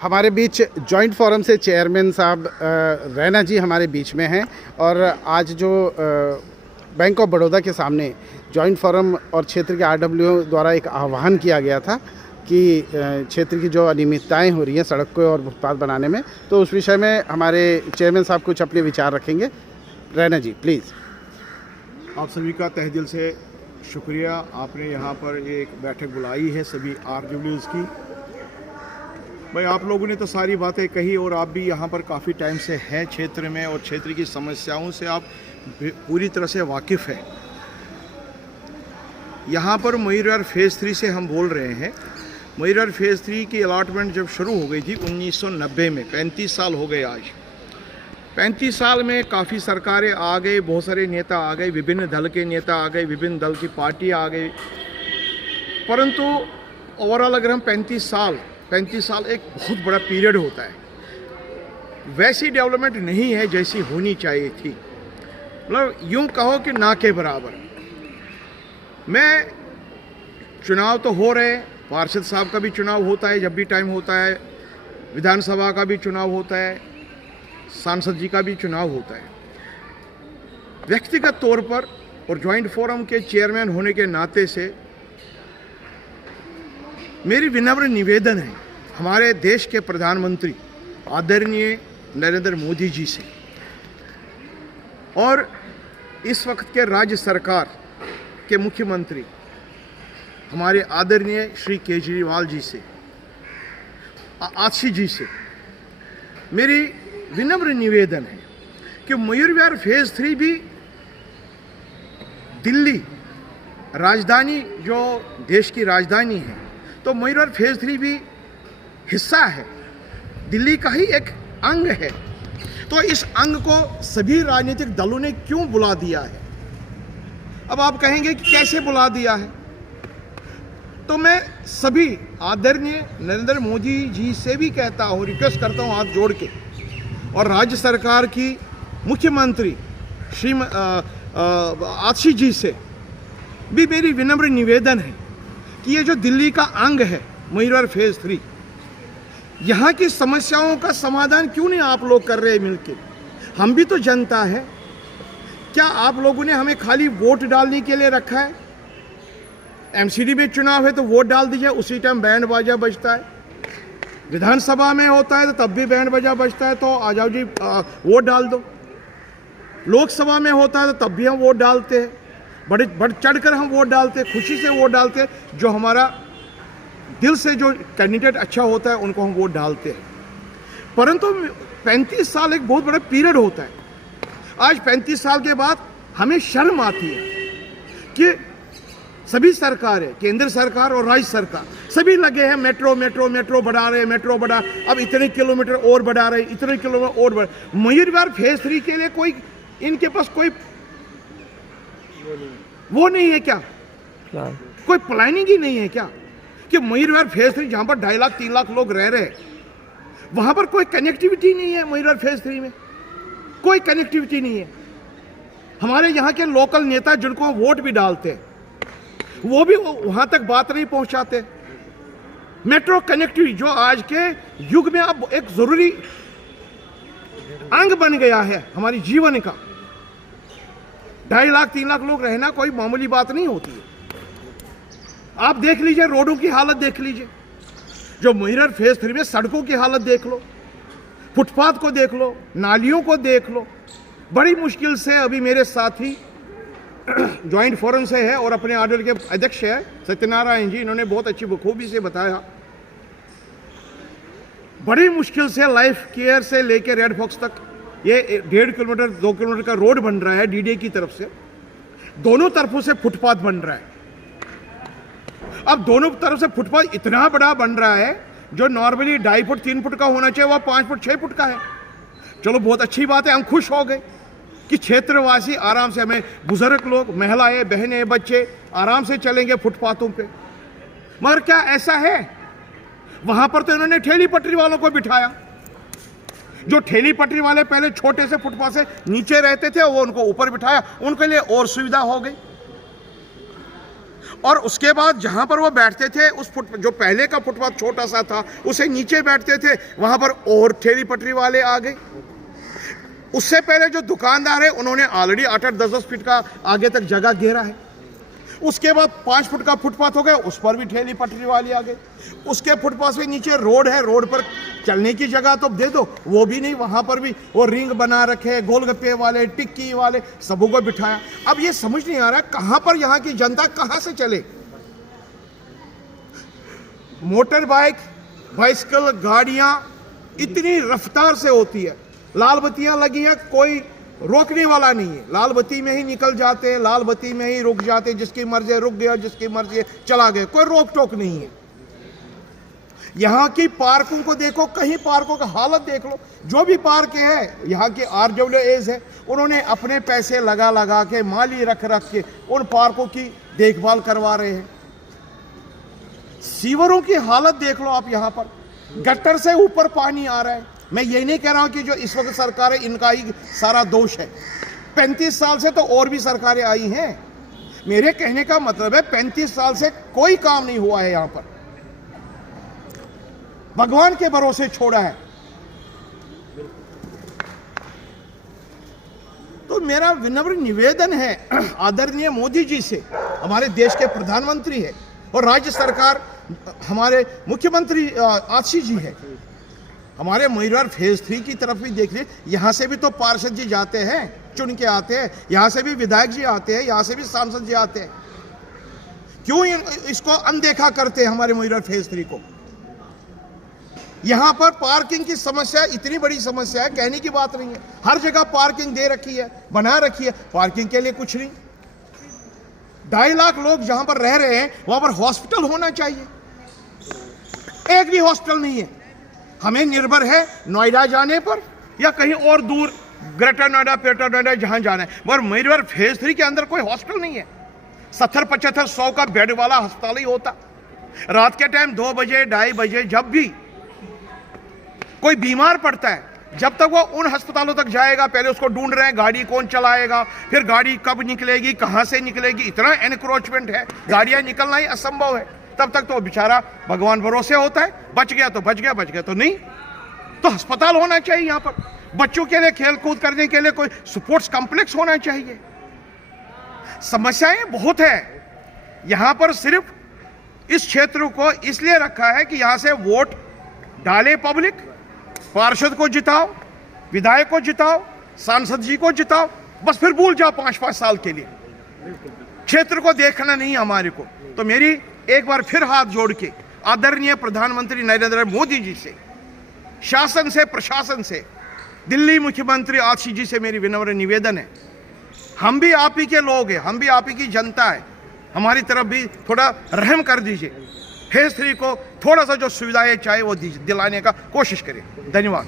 हमारे बीच joint forum से chairman साहब रैना जी हमारे बीच में हैं और आज जो बैंक ऑफ बड़ौदा के सामने जॉइंट फोरम और क्षेत्र के आरडब्ल्यू द्वारा एक आह्वान किया गया था कि क्षेत्र की जो अनियमितताएं हो रही हैं सड़क को और फुटपाथ बनाने में, तो उस विषय में हमारे चेयरमैन साहब कुछ अपने विचार रखेंगे। रैना जी प्लीज़। आप सभी का तहे दिल से शुक्रिया, आपने यहाँ पर एक बैठक बुलाई है सभी आरडब्ल्यूज़ की। भाई आप लोगों ने तो सारी बातें कही और आप भी यहाँ पर काफ़ी टाइम से हैं क्षेत्र में और क्षेत्र की समस्याओं से आप पूरी तरह से वाकिफ़ हैं। यहाँ पर मयूरविहार फेज़ 3 से हम बोल रहे हैं। मयूरविहार फेज़ 3 की अलॉटमेंट जब शुरू हो गई थी 1990 में, 35 साल हो गए आज। 35 साल में काफ़ी सरकारें आ गई, बहुत सारे नेता आ गए, विभिन्न दल के नेता आ गए, विभिन्न दल की पार्टी आ गई, परंतु ओवरऑल अगर हम 35 साल एक बहुत बड़ा पीरियड होता है। वैसी डेवलपमेंट नहीं है जैसी होनी चाहिए थी, मतलब यूँ कहो कि ना के बराबर। मैं चुनाव तो हो रहे, पार्षद साहब का भी चुनाव होता है जब भी टाइम होता है, विधानसभा का भी चुनाव होता है, सांसद जी का भी चुनाव होता है। व्यक्तिगत तौर पर और जॉइंट फोरम के चेयरमैन होने के नाते से मेरी विनम्र निवेदन है हमारे देश के प्रधानमंत्री आदरणीय नरेंद्र मोदी जी से और इस वक्त के राज्य सरकार के मुख्यमंत्री हमारे आदरणीय श्री केजरीवाल जी से, आशीष जी से मेरी विनम्र निवेदन है कि मयूरविहार फेज़ 3 भी दिल्ली राजधानी जो देश की राजधानी है, तो मयूरविहार फेज़ 3 भी हिस्सा है, दिल्ली का ही एक अंग है। तो इस अंग को सभी राजनीतिक दलों ने क्यों बुला दिया है? अब आप कहेंगे कि कैसे बुला दिया है, तो मैं सभी आदरणीय नरेंद्र मोदी जी से भी कहता हूँ, रिक्वेस्ट करता हूँ हाथ जोड़ के, और राज्य सरकार की मुख्यमंत्री श्री आशीष जी से भी मेरी विनम्र निवेदन है कि ये जो दिल्ली का अंग है मयूरविहार फेज़ 3, यहाँ की समस्याओं का समाधान क्यों नहीं आप लोग कर रहे मिलके? हम भी तो जनता है। क्या आप लोगों ने हमें खाली वोट डालने के लिए रखा है? एमसीडी में चुनाव है तो वोट डाल दीजिए, उसी टाइम बैंड बाजा बजता है। विधानसभा में होता है तो तब भी बैंड बाजा बजता है, तो आ जाओ जी वोट डाल दो। लोकसभा में होता है तो तब भी हम वोट डालते हैं, बढ़ चढ़कर हम वोट डालते हैं, खुशी से वोट डालते हैं। जो हमारा दिल से जो कैंडिडेट अच्छा होता है उनको हम वोट डालते हैं। परंतु 35 साल एक बहुत बड़ा पीरियड होता है। आज 35 साल के बाद हमें शर्म आती है कि सभी सरकारें, केंद्र सरकार और राज्य सरकार सभी लगे हैं मेट्रो बढ़ा रहे हैं, मेट्रो बढ़ा, अब इतने किलोमीटर और बढ़ा रहे हैं, इतने किलोमीटर और बढ़ा। मयूरविहार फेज़ 3 के लिए कोई इनके पास कोई वो नहीं है क्या? कोई प्लानिंग ही नहीं है क्या कि मयूरविहार फेज़ 3 जहाँ पर 2.5 लाख 3 लाख लोग रह रहे हैं, वहाँ पर कोई कनेक्टिविटी नहीं है? मयूरविहार फेज़ 3 में कोई कनेक्टिविटी नहीं है। हमारे यहाँ के लोकल नेता जिनको हम वोट भी डालते हैं, वो भी वहाँ तक बात नहीं पहुँचाते। मेट्रो कनेक्टिविटी जो आज के युग में अब एक ज़रूरी अंग बन गया है हमारी जीवन का। 2.5 लाख 3 लाख लोग रहना कोई मामूली बात नहीं होती है। आप देख लीजिए, रोडों की हालत देख लीजिए, जो मयूरविहार फेज़ 3 में सड़कों की हालत देख लो, फुटपाथ को देख लो, नालियों को देख लो। बड़ी मुश्किल से अभी मेरे साथी जॉइंट फोरम से है और अपने आर्डर के अध्यक्ष है सत्यनारायण जी, इन्होंने बहुत अच्छी बखूबी से बताया। बड़ी मुश्किल से लाइफ केयर से लेकर रेड फॉक्स तक ये 1.5 किलोमीटर 2 किलोमीटर का रोड बन रहा है डीडीए की तरफ से। दोनों तरफों से फुटपाथ बन रहा है। अब दोनों तरफ से फुटपाथ इतना बड़ा बन रहा है, जो नॉर्मली 2.5 फुट 3 फुट का होना चाहिए वह 5 फुट 6 फुट का है। चलो बहुत अच्छी बात है, हम खुश हो गए कि क्षेत्रवासी आराम से, हमें बुजुर्ग लोग, महिलाएं, बहनें, बच्चे आराम से चलेंगे फुटपाथों पे। मगर क्या ऐसा है? वहां पर तो इन्होंने ठेली पटरी वालों को बिठाया। जो ठेली पटरी वाले पहले छोटे से फुटपाथ से नीचे रहते थे, वो उनको ऊपर बिठाया, उनके लिए और सुविधा हो गई। और उसके बाद जहाँ पर वो बैठते थे उस जो पहले का फुटपाथ छोटा सा था उसे नीचे बैठते थे, वहाँ पर और ठेली पटरी वाले आ गए। उससे पहले जो दुकानदार है उन्होंने ऑलरेडी 8-8, 10-10 फीट का आगे तक जगह घेरा है। उसके बाद 5 फुट का फुटपाथ हो गया, उस पर भी ठेली पटरी वाली आ गई। उसके फुटपाथ से नीचे रोड है, रोड पर चलने की जगह तो दे दो, वो भी नहीं, वहां पर भी वो रिंग बना रखे, गोलगप्पे वाले, टिक्की वाले, सबों को बिठाया। अब ये समझ नहीं आ रहा कहां पर यहाँ की जनता कहां से चले। मोटर बाइक, बाइसिकल, गाड़ियां इतनी रफ्तार से होती है, लाल बत्तियां लगी हैं, कोई रोकने वाला नहीं है, लाल बत्ती में ही निकल जाते हैं, लाल बत्ती में ही रुक जाते हैं, जिसकी मर्जी है रुक गया, जिसकी मर्जी है चला गया, कोई रोक टोक नहीं है। यहाँ की पार्कों को देखो, कहीं पार्कों का हालत देख लो, जो भी पार्क है यहाँ के RWAs है, उन्होंने अपने पैसे लगा लगा के, माली रख रख के उन पार्कों की देखभाल करवा रहे हैं। सीवरों की हालत देख लो आप, यहाँ पर गटर से ऊपर पानी आ रहा है। मैं ये नहीं कह रहा हूं कि जो इस वक्त सरकार है इनका ही सारा दोष है, 35 साल से तो और भी सरकारें आई हैं। मेरे कहने का मतलब है 35 साल से कोई काम नहीं हुआ है, यहां पर भगवान के भरोसे छोड़ा है। तो मेरा विनम्र निवेदन है आदरणीय मोदी जी से, हमारे देश के प्रधानमंत्री है, और राज्य सरकार हमारे मुख्यमंत्री आशीष जी है, हमारे मयूरविहार फेज 3 की तरफ भी देख लीजिए, यहाँ से भी तो पार्षद जी जाते हैं, चुन के आते हैं, यहाँ से भी विधायक जी आते हैं, यहाँ से भी सांसद जी आते हैं। क्यों इसको अनदेखा करते हैं हमारे मयूरविहार फेज 3 को? यहाँ पर पार्किंग की समस्या इतनी बड़ी समस्या है, कहने की बात नहीं है। हर जगह पार्किंग दे रखी है, बना रखी है, पार्किंग के लिए कुछ नहीं। 2.5 लाख लोग जहाँ पर रह रहे हैं वहाँ पर हॉस्पिटल होना चाहिए, एक भी हॉस्पिटल नहीं है। हमें निर्भर है नोएडा जाने पर या कहीं और दूर, ग्रेटर नोएडा, पेटर नोएडा, जहां जाना है, मगर मयूरविहार फेज 3 के अंदर कोई हॉस्पिटल नहीं है। 70-75-100 का बेड वाला अस्पताल ही होता। रात के टाइम 2 बजे, 2:30 बजे जब भी कोई बीमार पड़ता है, जब तक वो उन अस्पतालों तक जाएगा, पहले उसको ढूंढ रहे हैं गाड़ी कौन चलाएगा, फिर गाड़ी कब निकलेगी, कहां से निकलेगी, इतना एनक्रोचमेंट है, गाड़ियां निकलना ही असंभव है। तब तक तो बेचारा भगवान भरोसे होता है, बच गया तो बच गया, बच गया तो नहीं। तो अस्पताल होना चाहिए यहाँ पर, बच्चों के लिए खेल कूद करने के लिए कोई स्पोर्ट्स कॉम्प्लेक्स होना चाहिए। समस्याएं बहुत है यहाँ पर। सिर्फ इस क्षेत्र को इसलिए रखा है कि यहाँ से वोट डाले पब्लिक, पार्षद को जिताओ, विधायक को जिताओ, सांसद जी को जिताओ, बस फिर भूल जाओ 5-5 साल के लिए। क्षेत्र को देखना नहीं हमारे को। तो मेरी एक बार फिर हाथ जोड़ के आदरणीय प्रधानमंत्री नरेंद्र मोदी जी से, शासन से, प्रशासन से, दिल्ली मुख्यमंत्री आशीष जी से मेरी विनम्र निवेदन है, हम भी आप ही के लोग हैं, हम भी आप ही की जनता है, हमारी तरफ भी थोड़ा रहम कर दीजिए। फेज 3 को थोड़ा सा जो सुविधाएं चाहे वो दिलाने का कोशिश करें। धन्यवाद।